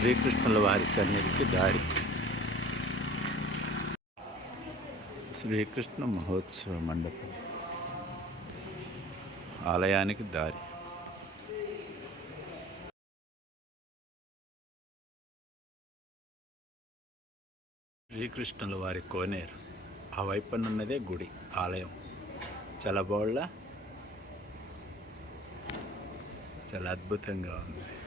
శ్రీకృష్ణుల వారి సన్నిధికి దారి. శ్రీకృష్ణ మహోత్సవ మండపం. ఆలయానికి దారి. శ్రీకృష్ణుల వారి కోనేరు. ఆ వైపున ఉన్నదే గుడి ఆలయం. చాలా చాలా అద్భుతంగా ఉంది.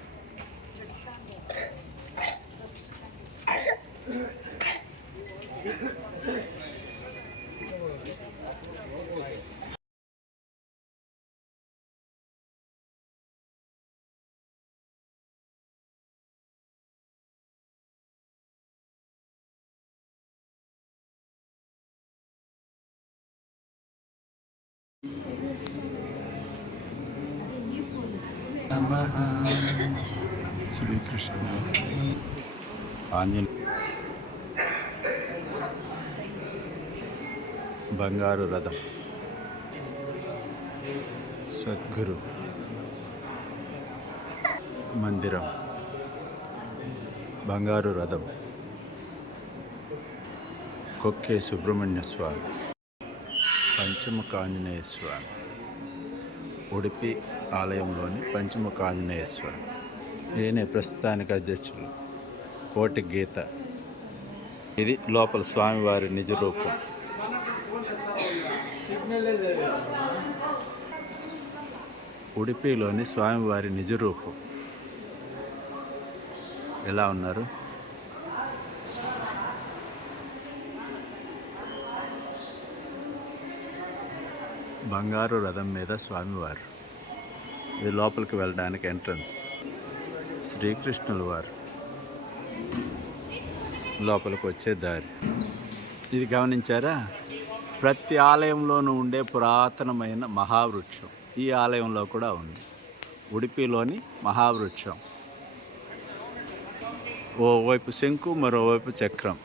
శ్రీకృష్ణ. ఆంజనేయ బంగారు రథం. సద్గురు. మందిరం. బంగారు రథం. కొక్కే సుబ్రహ్మణ్య స్వామి. పంచముఖ ఆంజనేయ స్వామి ఉడిపి ఆలయంలోని పంచముఖ ఆంజనేయ స్వామి నేనే ప్రస్తుతానికి అధ్యక్షులు. కోటి గీత. ఇది లోపల స్వామివారి నిజ రూపం ఉడిపిలోని స్వామివారి నిజరూపం. ఎలా ఉన్నారు? బంగారు రథం మీద స్వామివారు. ఇది లోపలికి వెళ్ళడానికి ఎంట్రన్స్. శ్రీకృష్ణుల వారు లోపలికి వచ్చే దారి. ఇది గమనించారా? ప్రతి ఆలయంలోనూ ఉండే పురాతనమైన మహావృక్షం ఈ ఆలయంలో కూడా ఉంది. ఉడిపిలోని మహావృక్షం. ఓవైపు శంకు మరోవైపు చక్రం.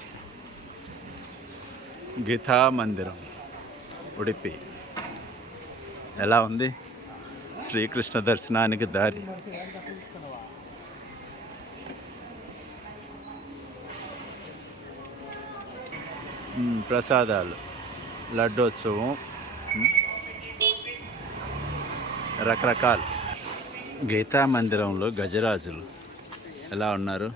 గీతా మందిరం ఉడిపి. ఎలా ఉంది? శ్రీకృష్ణ దర్శనానికి దారి. ప్రసాదాలు. లడ్డోత్సవం. రకరకాలు. గీతా మందిరంలో గజరాజులు. ఎలా ఉన్నారు?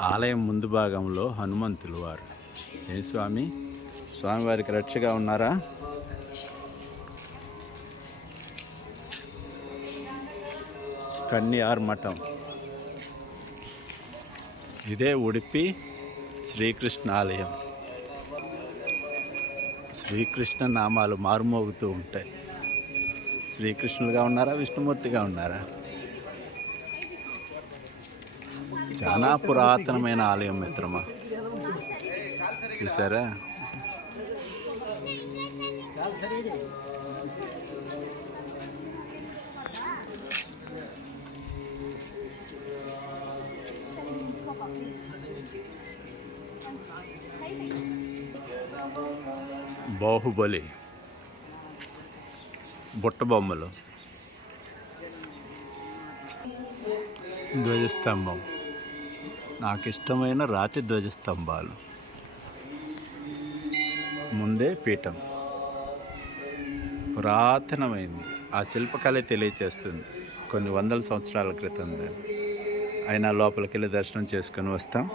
ఆలయం ముందు భాగంలో హనుమంతులు వారు. ఏ స్వామి? స్వామివారికి రక్షగా ఉన్నారా? కన్యార్ మఠం. ఇదే ఉడిపి శ్రీకృష్ణ ఆలయం శ్రీకృష్ణ నామాలు మారుమోగుతూ ఉంటాయి. శ్రీకృష్ణులుగా ఉన్నారా విష్ణుమూర్తిగా ఉన్నారా? చాలా పురాతనమైన ఆలయం మిత్రమా? చూసారా? బాహుబలి. బుట్ట బొమ్మలు. ధ్వజస్తంభం. నాకు ఇష్టమైన రాతి ధ్వజస్తంభాలు. ముందే పీఠం. పురాతనమైంది. ఆ శిల్పకళ తెలియచేస్తుంది. కొన్ని వందల సంవత్సరాల క్రితం దాన్ని. అయినా లోపలికి వెళ్ళి దర్శనం చేసుకొని వస్తాం.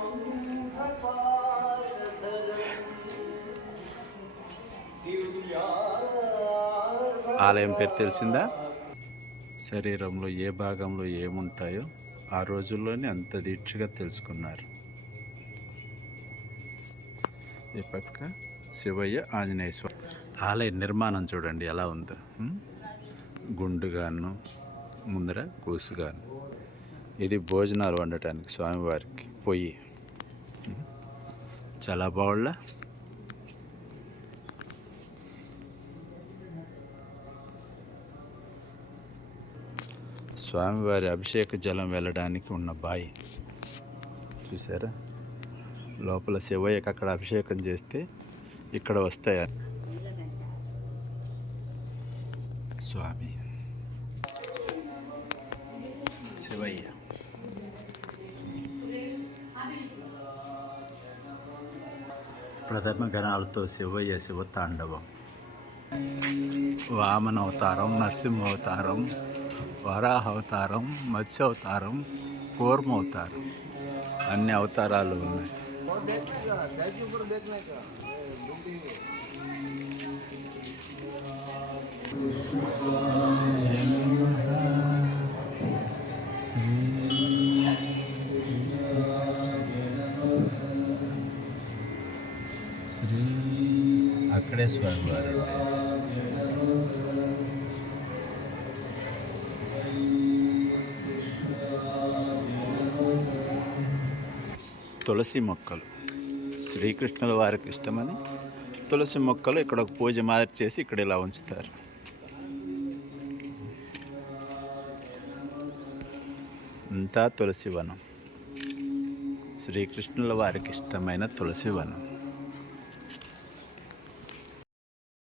ఆలయం పేరు తెలిసిందా? శరీరంలో ఏ భాగంలో ఏముంటాయో ఆ రోజుల్లోనే అంత దీక్షగా తెలుసుకున్నారు. ఈ పక్క శివయ్య ఆంజనేయ స్వామి. ఆలయ నిర్మాణం చూడండి ఎలా ఉందో. గుండుగాను ముందర కూసుగాను. ఇది భోజనాలు వండటానికి స్వామివారికి పొయ్యి. చాలా బాగుళ్ళ స్వామివారి అభిషేక జలం వెళ్ళడానికి ఉన్న బాయి. చూసారా? లోపల శివయ్యకి అక్కడ అభిషేకం చేస్తే ఇక్కడ వస్తాయా? స్వామి. శివయ్య. ప్రథమ గణాలతో శివయ్య శివతాండవం. వామన అవతారం నరసింహ అవతారం వరాహ అవతారం మత్స్య అవతారం కూర్మ అవతారం అన్ని అవతారాలు ఉన్నాయి. అక్కడే స్వామివారు తులసి మొక్కలు. శ్రీకృష్ణుల వారికి ఇష్టమని తులసి మొక్కలు ఇక్కడ ఒక పూజ మాదిరి చేసి ఇక్కడ ఇలా ఉంచుతారు. అంతా తులసి వనం. శ్రీకృష్ణుల వారికి ఇష్టమైన తులసి వనం.